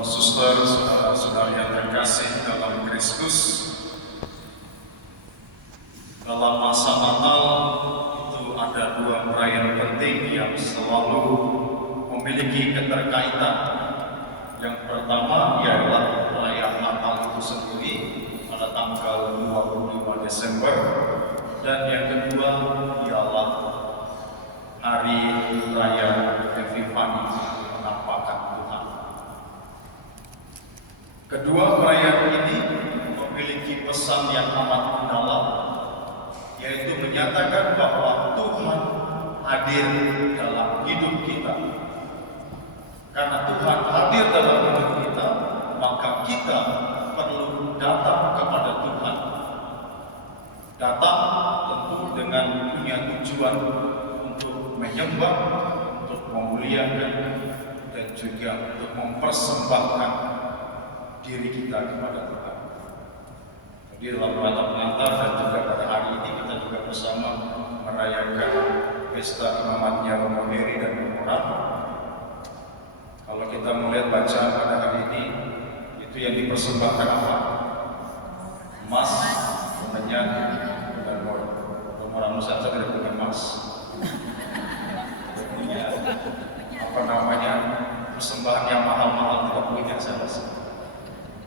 suster, saudara-saudara yang terkasih dalam Kristus, dalam masa Natal itu ada dua perayaan penting yang selalu memiliki keterkaitan. Yang pertama ialah perayaan Natal itu sendiri pada tanggal 25 Desember, dan yang kedua ialah Hari Raya Epifani, penampakan Tuhan. Kedua perayaan ini memiliki pesan yang amat mendalam, yaitu menyatakan bahwa Tuhan hadir dalam hidup kita. Karena Tuhan hadir dalam hidup kita, maka kita perlu datang kepada Tuhan. Datang tentu dengan punya tujuan untuk menyembah, untuk memuliakan, dan juga untuk mempersembahkan diri kita kepada Tuhan. Jadi dalam rangka pengantar dan juga pada hari ini kita juga bersama merayakan pesta imamatnya Romo Heri dan Romo. Kalau kita melihat baca pada hari ini, itu yang dipersembahkan apa? Emas, minyak, dan Romo Ramusa tidak punya emas. Punya apa namanya, persembahan yang mahal-mahal tidak punya saya rasa.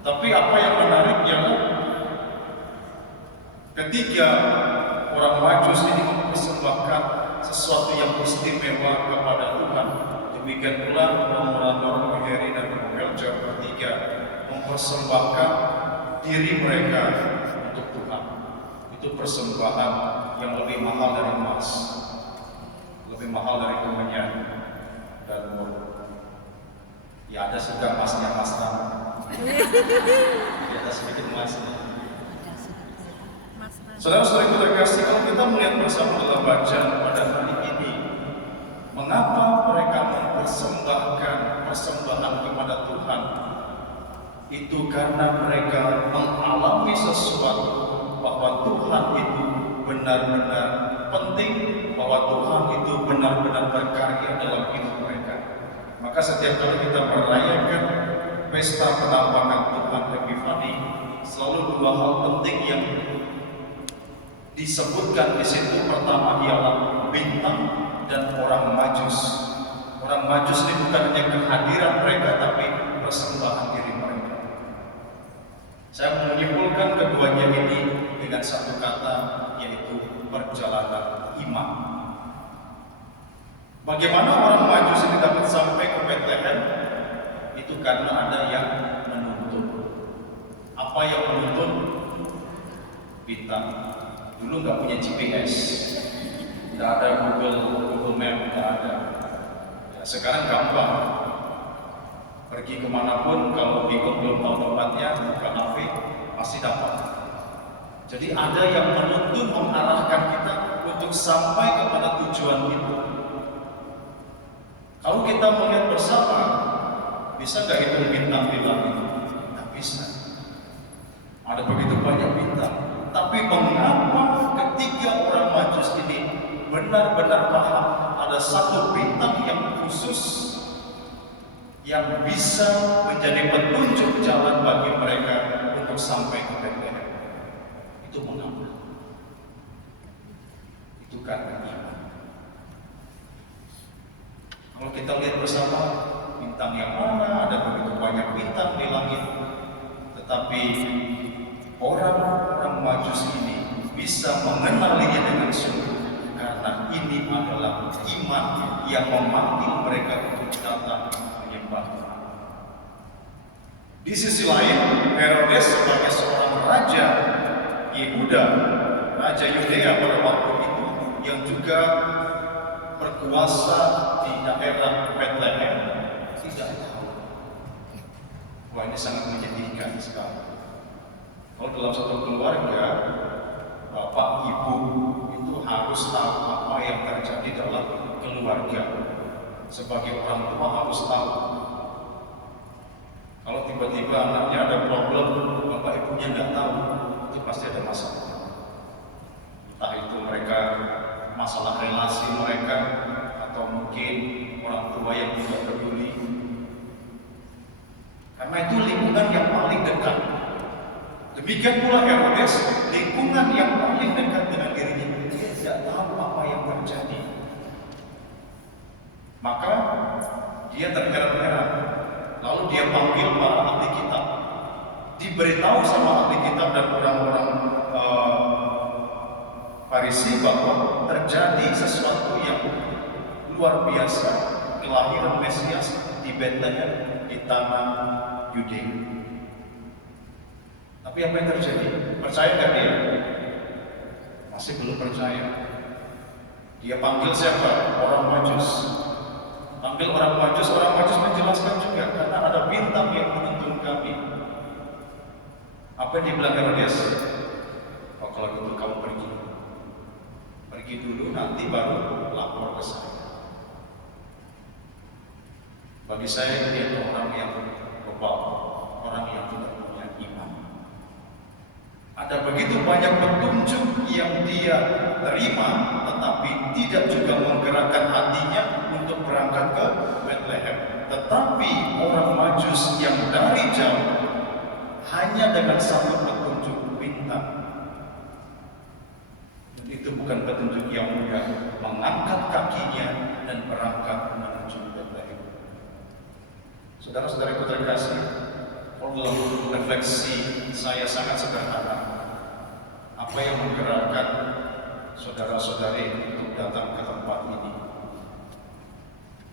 Tapi apa yang menarik ialah ketika orang Majus ini mempersembahkan sesuatu yang istimewa kepada Tuhan, demikian pula Romo Heri dan Romo Melja bertiga mempersembahkan diri mereka untuk Tuhan. Itu persembahan yang lebih mahal dari emas, lebih mahal dari kemenyan dan mur. Ya ada juga emasnya, emas tanah. Di atas sedikit emasnya. Saudara-saudara yang terkasih, kalau kita melihat bersama dalam bacaan pada hari ini, mengapa mereka mempersembahkan persembahan kepada Tuhan? Itu karena mereka mengalami sesuatu bahwa Tuhan itu benar-benar penting, bahwa Tuhan itu benar-benar berkarya dalam hidup mereka. Maka setiap kali kita merayakan pesta penampakan Tuhan Epifani, selalu dua hal penting yang disebutkan di situ. Pertama ialah bintang dan orang Majus. Orang Majus ini bukan hanya kehadiran mereka, tapi persembahan diri mereka. Saya menyimpulkan keduanya ini dengan satu kata, yaitu perjalanan iman. Bagaimana orang Majus ini dapat sampai ke Bethlehem? Itu karena ada yang menuntun. Apa yang menuntun? Bintang. Dulu nggak punya GPS, nggak ada Google Map, nggak ada. Ya, sekarang gampang. Pergi kemanapun, kalau bingung belum tahu tempatnya, buka HP, pasti dapat. Jadi ada yang menuntun, mengarahkan kita untuk sampai kepada tujuan itu. Kalau kita melihat bersama, bisa nggak hitung bintang di langit? Nggak bisa. Ada begitu banyak bintang. Tapi mengapa ketiga orang Majus ini benar-benar paham ada satu bintang yang khusus yang bisa menjadi petunjuk jalan bagi mereka untuk sampai ke Bethlehem? Itu mengapa? Itu karena iman. Kalau kita lihat bersama, bintang yang mana, ada begitu banyak bintang di langit, tetapi orang-orang Majus ini bisa mengenalinya dengan sungguh karena ini adalah iman yang memanggil mereka untuk datang menyembah. Di sisi lain, Herodes sebagai seorang raja Yehuda, raja Yudea pada waktu itu, yang juga berkuasa di daerah Bethlehem, tidak tahu. Wah, ini sangat menyedihkan sekali. Kalau dalam satu keluarga, bapak ibu itu harus tahu apa yang terjadi dalam keluarga. Sebagai orang tua harus tahu. Kalau tiba-tiba anaknya ada problem, bapak ibunya nggak tahu, itu pasti ada masalah. Entah itu mereka masalah relasi mereka, atau mungkin orang tua yang tidak peduli. Karena itu lingkungan yang paling dekat. Demikian pula Herodes, lingkungan yang paling dekat dengan dirinya, dia tidak tahu apa yang terjadi. Maka dia terheran-heran. Lalu dia panggil para ahli kitab. Diberitahu sama ahli kitab dan orang-orang Farisi bahwa terjadi sesuatu yang luar biasa, kelahiran Mesias di Bethlehem, di tanah Yudea. Tapi apa yang terjadi? Percaya nggak dia? Masih belum percaya. Dia panggil siapa? Orang Majus. Panggil orang Majus menjelaskan juga karena ada bintang yang menuntun kami. Apa yang dibilang Herodes? Oh, kalau gitu kamu pergi. Pergi dulu, nanti baru lapor ke saya. Bagi saya dia orang yang bebal, orang yang tidak punya iman. Ada begitu banyak petunjuk yang dia terima, tetapi tidak juga menggerakkan hatinya untuk berangkat ke Bethlehem. Tetapi orang Majus yang dari jauh hanya dengan satu petunjuk bintang. Itu bukan petunjuk yang mudah, mengangkat kakinya dan berangkat menuju Bethlehem. Saudara-saudaraku terkasih, dalam refleksi saya sangat sederhana. Apa yang menggerakkan saudara-saudari untuk datang ke tempat ini?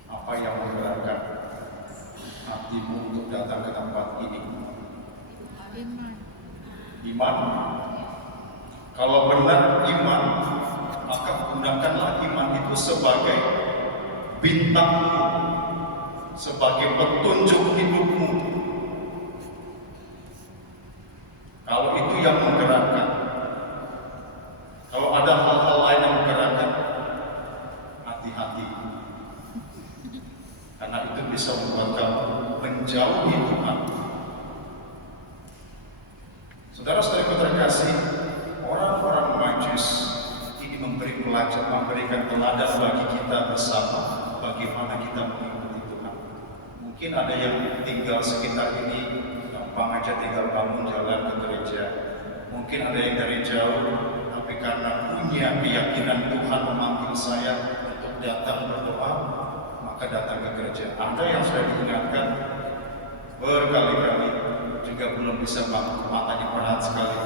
Apa yang menggerakkan hatimu untuk datang ke tempat ini? Iman. Kalau benar iman, maka gunakanlah iman itu sebagai bintangmu, sebagai petunjuk hidupmu. Kalau itu yang menggerakkan, kalau ada hal-hal lain yang menggerakkan, hati-hati, karena itu bisa membuat kamu menjauhi Tuhan. Saudara-saudaraku terkasih, orang-orang Majus ini memberikan teladan bagi kita bersama bagaimana kita mengikuti Tuhan. Mungkin ada yang tinggal sekitar ini gampang aja tinggal bangun jalan ke gereja. Mungkin ada yang dari jauh, tapi karena punya keyakinan Tuhan memanggil saya untuk datang berdoa, maka datang ke gereja. Ada yang sudah diingatkan berkali-kali, juga belum bisa bangun, matanya berat sekali.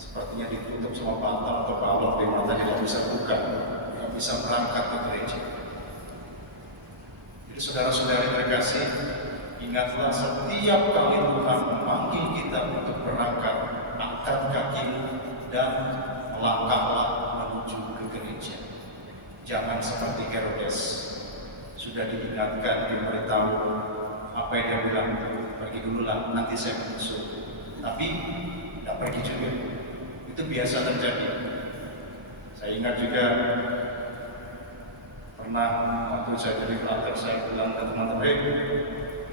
Sepertinya ditutup sama bantal atau balok di matanya, tidak bisa buka, tidak bisa berangkat ke gereja. Jadi saudara-saudari terkasih, ingatlah setiap kali Tuhan memanggil kita untuk berangkat, angkat kakimu dan melangkahlah menuju ke gereja. Jangan seperti Herodes, sudah diingatkan, diberitahu, apa yang dia bilang, pergi dulu lah, nanti saya menyusul. Tapi tidak pergi juga. Itu biasa terjadi. Saya ingat juga pernah waktu saya jadi pelajar, saya bilang ke teman-teman,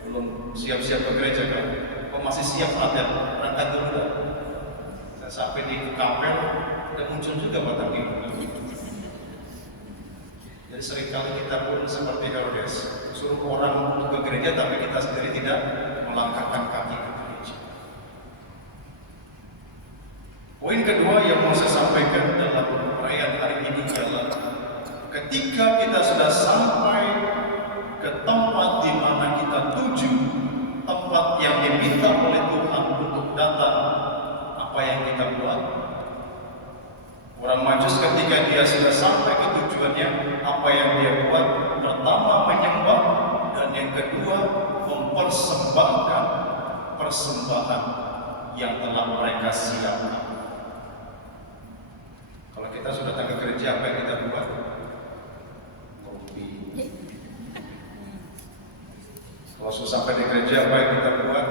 belum siap-siap ke gereja kan? Kok masih siap latihan? Berangkat dulu dah. Saya sampai di kapel, dan muncul juga batang ibu. Jadi seringkali kita pun seperti Herodes, suruh orang untuk ke gereja, tapi kita sendiri tidak melangkahkan kaki ke gereja. Poin kedua yang mau saya sampaikan dalam perayaan hari ini adalah ketika kita sudah sampai ke tempat di mana kita tuju, tempat yang diminta oleh Tuhan untuk datang, apa yang kita buat? Orang Majus ketika dia sudah sampai ke tujuannya, apa yang dia buat? Pertama menyembah, dan yang kedua mempersembahkan persembahan yang telah mereka siapkan. Kalau kita sudah datang ke gereja, apa yang kita buat? Kopi. Kalau sudah sampai di gereja, apa yang kita buat?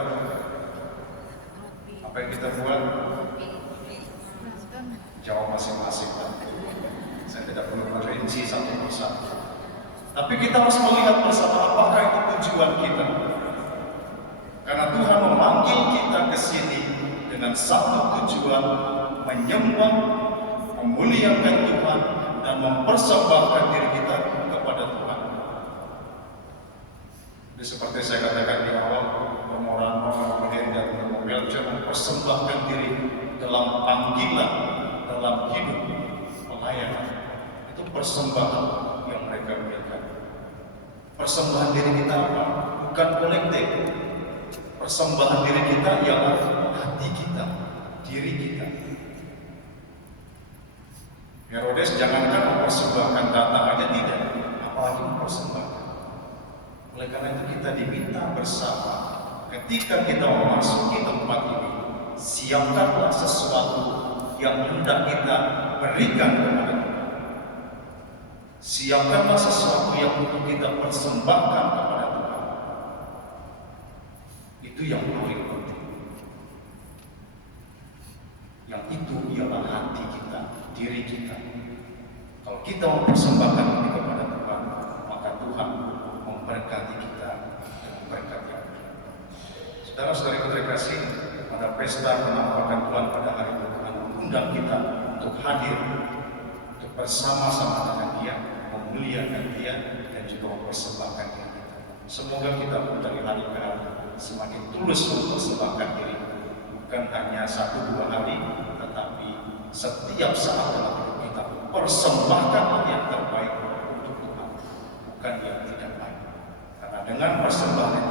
Apa yang kita buat? Jawab masing-masing, Pak. Saya tidak perlu merinci satu persatu. Tapi kita harus melihat bersama apakah itu tujuan kita. Karena Tuhan memanggil kita ke sini dengan satu tujuan, menyembah, memuliakan Tuhan, dan mempersembahkan diri kita kepada Tuhan. Jadi seperti saya katakan di awal, mempersembahkan diri dalam panggilan, dalam hidup pelayanan. Itu persembahan yang mereka berikan. Persembahan diri kita apa? Bukan kolektif. Persembahan diri kita ialah hati kita, diri kita. Herodes jangankan mempersembahkan data aja tidak, apalagi mempersembahkan. Oleh karena itu kita diminta bersama, ketika kita memasuki tempat ini, siapkanlah sesuatu yang hendak kita berikan kepada Tuhan. Siapkanlah sesuatu yang untuk kita persembahkan kepada Tuhan. Itu yang paling penting. Yang itu ialah hati kita, diri kita. Kalau kita mempersembahkan ini kepada Tuhan, maka Tuhan memberkati kita dan memberkati kita. Saudara-saudara terkasih, pada pesta penampakan Tuhan pada hari itu Tuhan mengundang kita untuk hadir, untuk bersama-sama dengan Dia, memuliakan Dia, dan juga mempersembahkan diri kita. Semoga kita pun dari hari ke hari semakin tulus mempersembahkan diri, bukan hanya 1-2 hari, tetapi setiap saat dalam hidup kita persembahkanlah yang terbaik untuk Tuhan, bukan yang tidak baik. Karena dengan persembahan